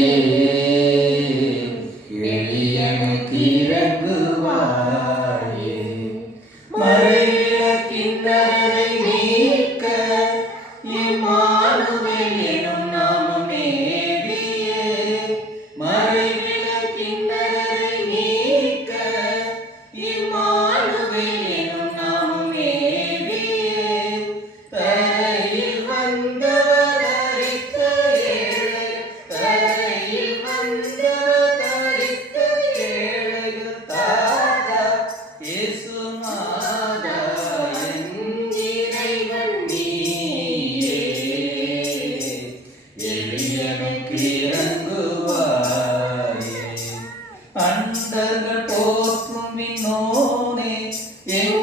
Yeah. மனஸ்தர்கள் போற்றும் விண்ணோனே எங்கள்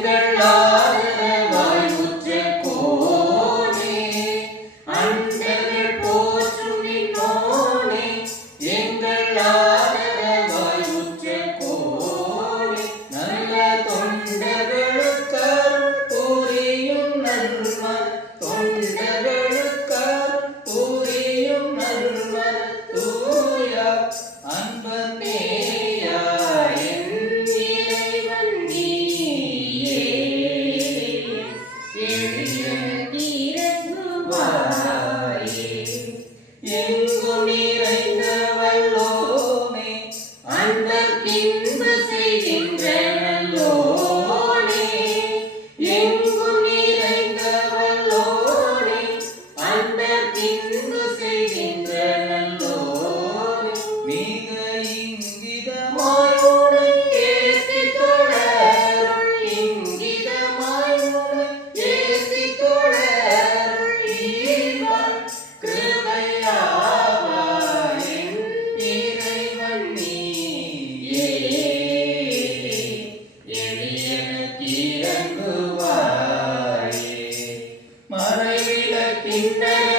கிண்ணரே